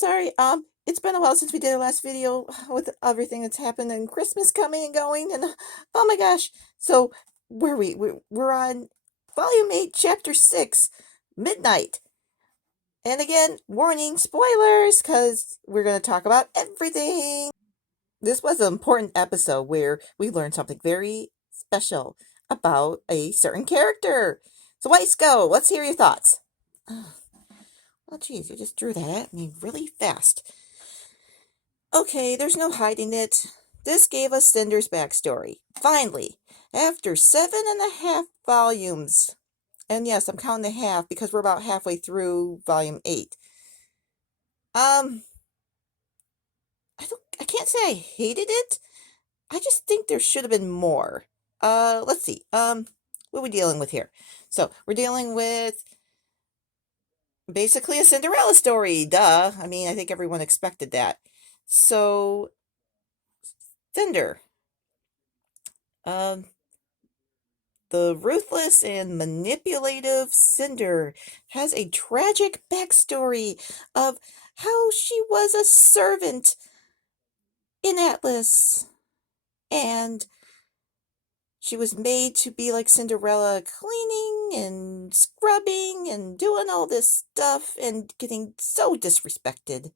sorry. It's been a while since we did our last video with everything that's happened and Christmas coming and going and oh my gosh. So where are we? We're on Volume 8, Chapter 6, Midnight. And again, warning, spoilers, because we're going to talk about everything. This was an important episode where we learned something very special about a certain character. So, Ice, go. Let's hear your thoughts. Oh, geez, you just drew that at me really fast. Okay, there's no hiding it. This gave us Cinder's backstory. Finally, after 7.5 volumes. And yes, I'm counting the half because we're about halfway through volume 8. I can't say I hated it. I just think there should have been more. Let's see. What are we dealing with here? So, we're dealing with basically a Cinderella story. Duh. I mean, I think everyone expected that. So, Cinder. Um, the ruthless and manipulative Cinder has a tragic backstory of how she was a servant in Atlas. And she was made to be like Cinderella, cleaning and scrubbing and doing all this stuff and getting so disrespected.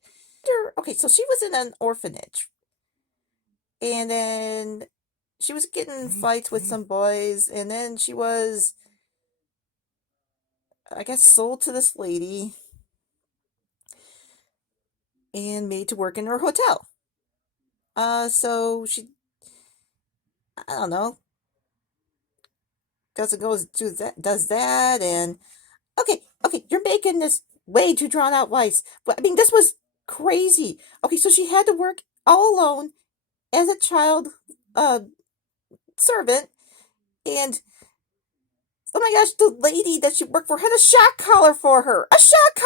Okay, so she was in an orphanage. And then she was getting fights with some boys. And then she was, I guess, sold to this lady and made to work in her hotel. So she, I don't know, does that, and okay, you're making this way too drawn out, Weiss. But I mean, this was crazy. Okay, so she had to work all alone as a child servant, and oh my gosh, the lady that she worked for had a shock collar for her. A shock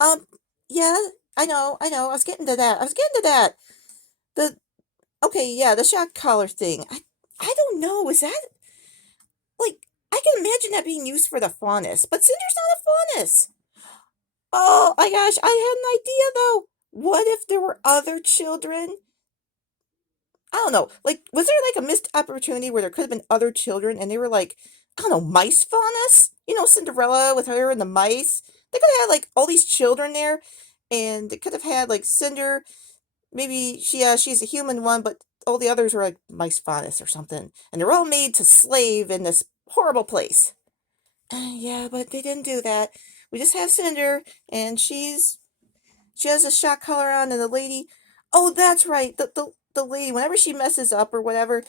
collar. Yeah, I know. I was getting to that. The Okay, yeah, the shock collar thing. I don't know. Is that like I can imagine that being used for the faunus, but Cinder's not a faunus. Oh my gosh, I had an idea though. What if there were other children? I don't know. Like, was there like a missed opportunity where there could have been other children and they were like, I don't know, mice faunus? You know, Cinderella with her and the mice? They could have had like all these children there and they could have had like Cinder. Maybe she's a human one, but all the others were like mice faunus or something. And they're all made to slave in this horrible place. Yeah, but they didn't do that. We just have Cinder, and she has a shock collar on, and the lady. Oh, that's right. The lady, whenever she messes up or whatever,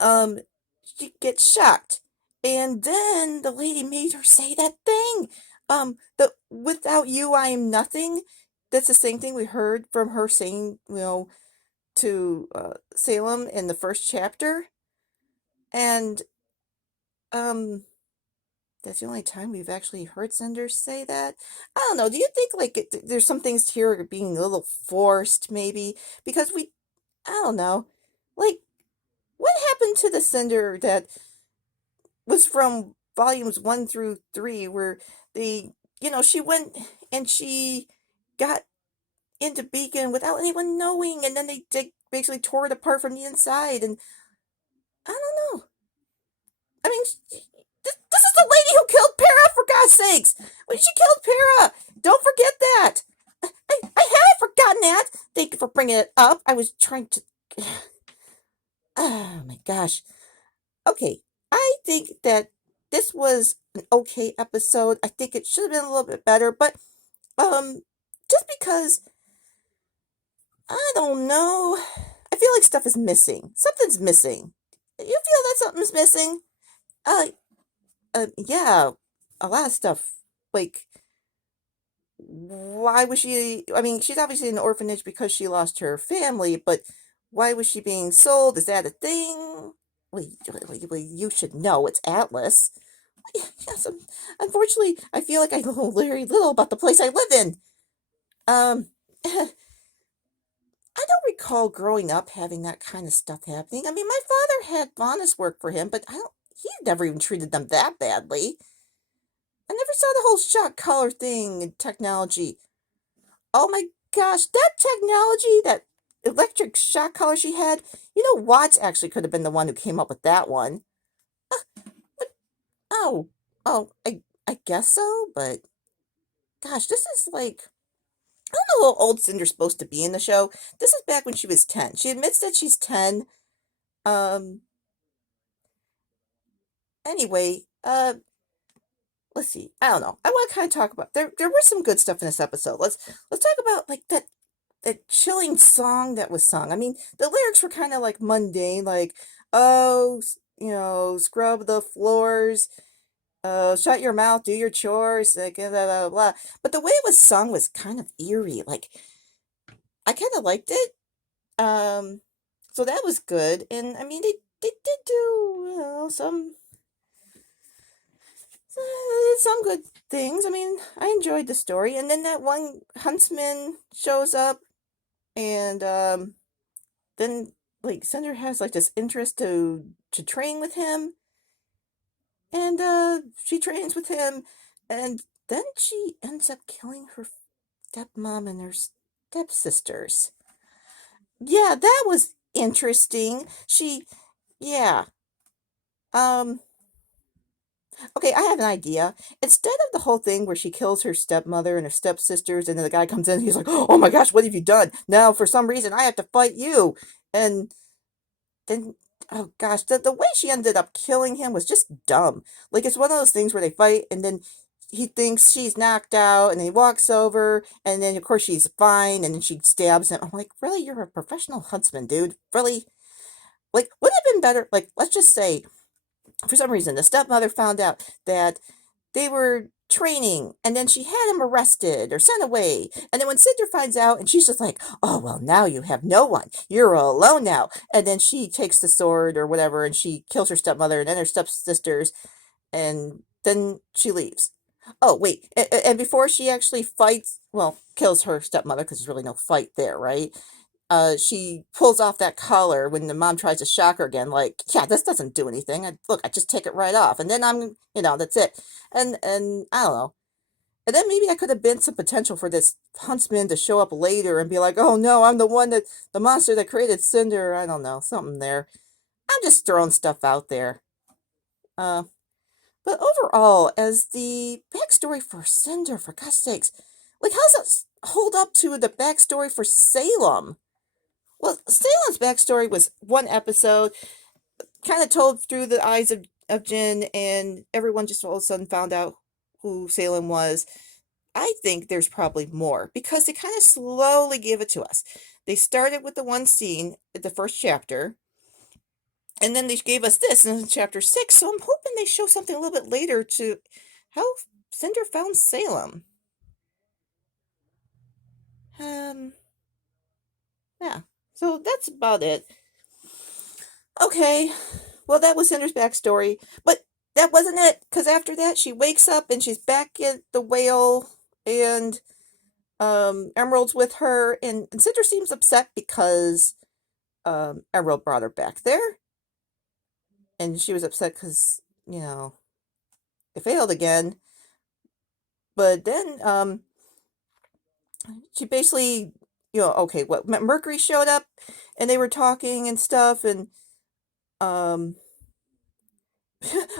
um, she gets shocked, and then the lady made her say that thing. The without you, I am nothing. That's the same thing we heard from her saying, to Salem in the first chapter, and um. That's the only time we've actually heard Cinder say that. I don't know. Do you think like there's some things here being a little forced, maybe? Because I don't know. Like, what happened to the Cinder that was from volumes 1 through 3, where she went and she got into Beacon without anyone knowing, and then they basically tore it apart from the inside, and I don't know. I mean, this is the lady who killed Para, for God's sakes! When she killed Para! Don't forget that! I haven't forgotten that! Thank you for bringing it up. I was trying to... Oh my gosh. Okay, I think that this was an okay episode. I think it should have been a little bit better, but, just because, I don't know. I feel like stuff is missing. Something's missing. You feel that something's missing? Yeah, a lot of stuff. Like, why was she? I mean, she's obviously in an orphanage because she lost her family, but why was she being sold? Is that a thing? Well, you should know. It's Atlas. Yes, unfortunately, I feel like I know very little about the place I live in. I don't recall growing up having that kind of stuff happening. I mean, my father had Vaughn's work for him, but he never even treated them that badly. I never saw the whole shock collar thing and technology. Oh my gosh, that technology, that electric shock collar she had, you know, Watts actually could have been the one who came up with that one. But, oh, I guess so, but gosh, this is like, I don't know how old Cinder's supposed to be in the show. This is back when she was 10. She admits that she's 10. Um, anyway, let's see. I don't know. I want to kind of talk about there was some good stuff in this episode. Let's talk about like that chilling song that was sung. I mean, the lyrics were kind of like mundane, like oh, you know, scrub the floors, shut your mouth, do your chores, like blah blah blah. But the way it was sung was kind of eerie. Like I kind of liked it. Um, so that was good, and I mean they did do some good things. I mean, I enjoyed the story, and then that one huntsman shows up, and then like Cinder has like this interest to train with him, and she trains with him, and then she ends up killing her stepmom and her stepsisters. Yeah, that was interesting. Yeah. Um, okay, I have an idea. Instead of the whole thing where she kills her stepmother and her stepsisters, and then the guy comes in, and he's like, "Oh my gosh, what have you done? Now, for some reason, I have to fight you." And then, oh gosh, the way she ended up killing him was just dumb. Like, it's one of those things where they fight, and then he thinks she's knocked out, and then he walks over, and then, of course, she's fine, and then she stabs him. I'm like, really? You're a professional huntsman, dude? Really? Like, would it have been better? Like, let's just say, for some reason, the stepmother found out that they were training, and then she had him arrested or sent away. And then when Cinder finds out, and she's just like, "Oh well, now you have no one. You're alone now." And then she takes the sword or whatever, and she kills her stepmother and then her stepsisters, and then she leaves. Oh wait, and before she actually fights, well, kills her stepmother because there's really no fight there, right? She pulls off that collar when the mom tries to shock her again, like, yeah, this doesn't do anything. Look, I just take it right off, and then that's it. And I don't know. And then maybe I could have been some potential for this huntsman to show up later and be like, oh no, I'm the one the monster that created Cinder. I don't know, something there. I'm just throwing stuff out there. Uh, but overall, as the backstory for Cinder, for God's sakes, like, how's it hold up to the backstory for Salem? Well, Salem's backstory was one episode, kind of told through the eyes of Jin, and everyone just all of a sudden found out who Salem was. I think there's probably more because they kind of slowly give it to us. They started with the one scene at the first chapter, and then they gave us this in chapter 6. So I'm hoping they show something a little bit later to how Cinder found Salem. Um, yeah. So that's about it. Okay, well, that was Cinder's backstory, but that wasn't it, because after that, she wakes up and she's back at the whale, and Emerald's with her, and Cinder seems upset because Emerald brought her back there, and she was upset because, it failed again. But then she basically, okay, what Mercury showed up, and they were talking and stuff, and um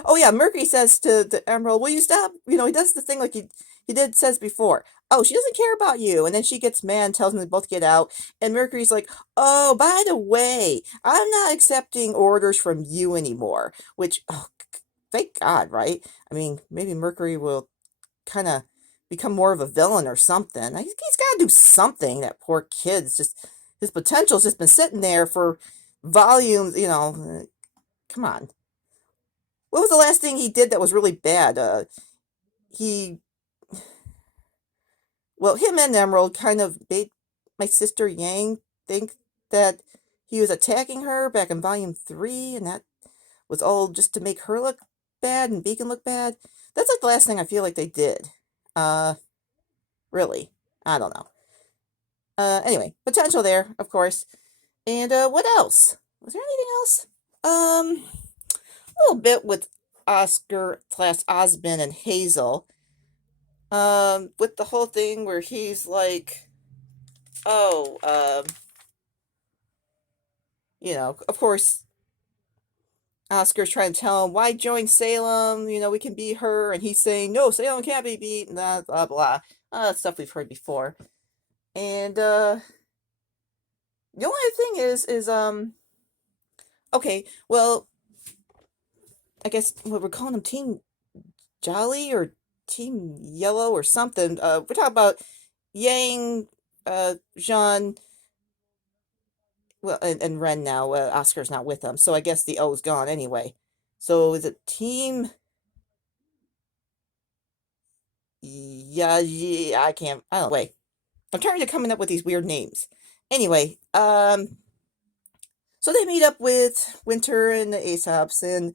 oh yeah, Mercury says to Emerald, "Will you stop?" He does the thing like he did says before. Oh, she doesn't care about you, and then she gets mad and tells them to both get out. And Mercury's like, "Oh, by the way, I'm not accepting orders from you anymore." Which, oh, thank God, right? I mean, maybe Mercury will kind of become more of a villain or something. He's got to do something. That poor kid's just his potential's just been sitting there for volumes. Come on. What was the last thing he did that was really bad? He, well, him and Emerald kind of made my sister Yang think that he was attacking her back in volume 3, and that was all just to make her look bad and Beacon look bad. That's like the last thing I feel like they did. Really. I don't know. Anyway, potential there, of course. And, what else? Was there anything else? A little bit with Oscar / Osmond and Hazel. With the whole thing where he's like, oh, of course, Oscar's trying to tell him, why join Salem? We can beat her. And he's saying, no, Salem can't be beat. Blah, blah, blah. Stuff we've heard before. And, the only thing is, okay, well, I guess what we're calling them Team Jolly or Team Yellow or something. We're talking about Yang, Jean, well, and Ren now. Oscar's not with them, so I guess the O's gone anyway. So is it Team? Yeah, yeah, I can't. I don't know. Wait, I'm tired of coming up with these weird names. Anyway, so they meet up with Winter and the Aesops, and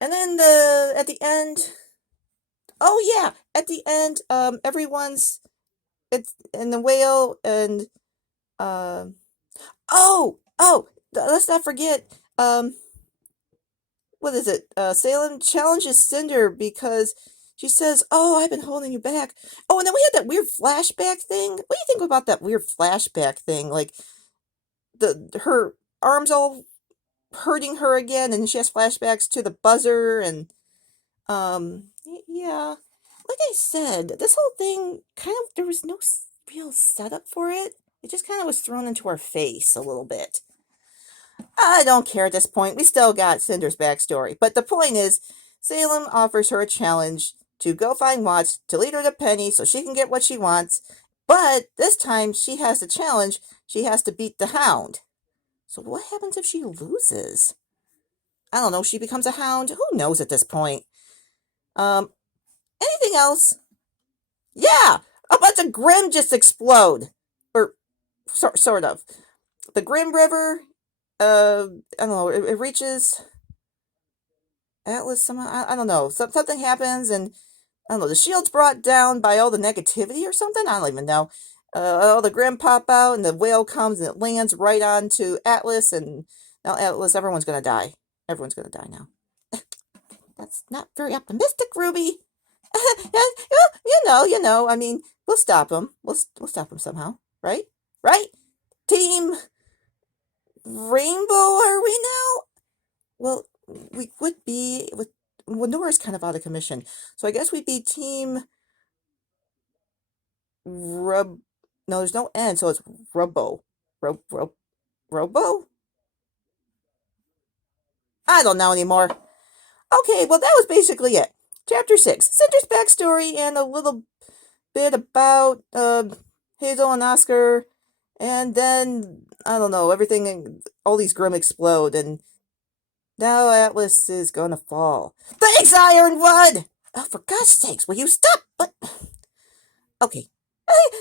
then at the end. Oh yeah, at the end, everyone's it's in the whale and um. Let's not forget. What is it? Salem challenges Cinder because she says, "Oh, I've been holding you back." Oh, and then we had that weird flashback thing. What do you think about that weird flashback thing? Like her arms all hurting her again, and she has flashbacks to the buzzer, and yeah. Like I said, this whole thing kind of there was no real setup for it. It just kind of was thrown into our face a little bit. I don't care at this point. We still got Cinder's backstory. But the point is, Salem offers her a challenge to go find Watts to lead her to Penny so she can get what she wants. But this time she has the challenge. She has to beat the Hound. So what happens if she loses? I don't know. She becomes a Hound. Who knows at this point? Um, anything else? Yeah, a bunch of Grimm just explode, or sort of. The Grimm River. I don't know. It reaches Atlas somehow. I don't know. Something happens, and I don't know. The shield's brought down by all the negativity or something. I don't even know. All the Grimm pop out, and the whale comes, and it lands right onto Atlas, and now Atlas, everyone's gonna die. Everyone's gonna die now. That's not very optimistic, Ruby. you know. I mean, we'll stop them. We'll stop them somehow, right? Right? Team Rainbow, are we now? Well, we would be with. Well, Nora's kind of out of commission, so I guess we'd be Team Rub. No, there's no N, so it's Rubbo. Robo? I don't know anymore. Okay, well, that was basically it. Chapter 6, Cinder's backstory and a little bit about Hazel and Oscar, and then, I don't know, everything, all these Grimm explode, and now Atlas is gonna fall. Thanks, Ironwood! Oh, for God's sakes, will you stop? What? Okay.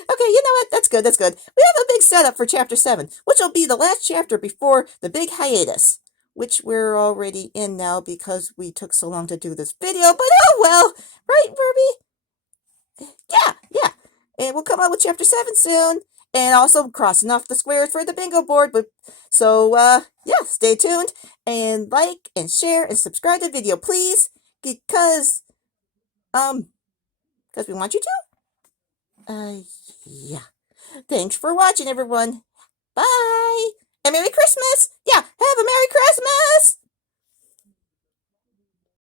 Okay, you know what? That's good, that's good. We have a big setup for Chapter 7, which will be the last chapter before the big hiatus, which we're already in now because we took so long to do this video, but oh well! Right, Verby? Yeah. And we'll come out with Chapter 7 soon. And also crossing off the squares for the bingo board. But so yeah, stay tuned and like and share and subscribe to the video, please. Because we want you to. Yeah. Thanks for watching, everyone. Bye. And Merry Christmas. Yeah, have a Merry Christmas.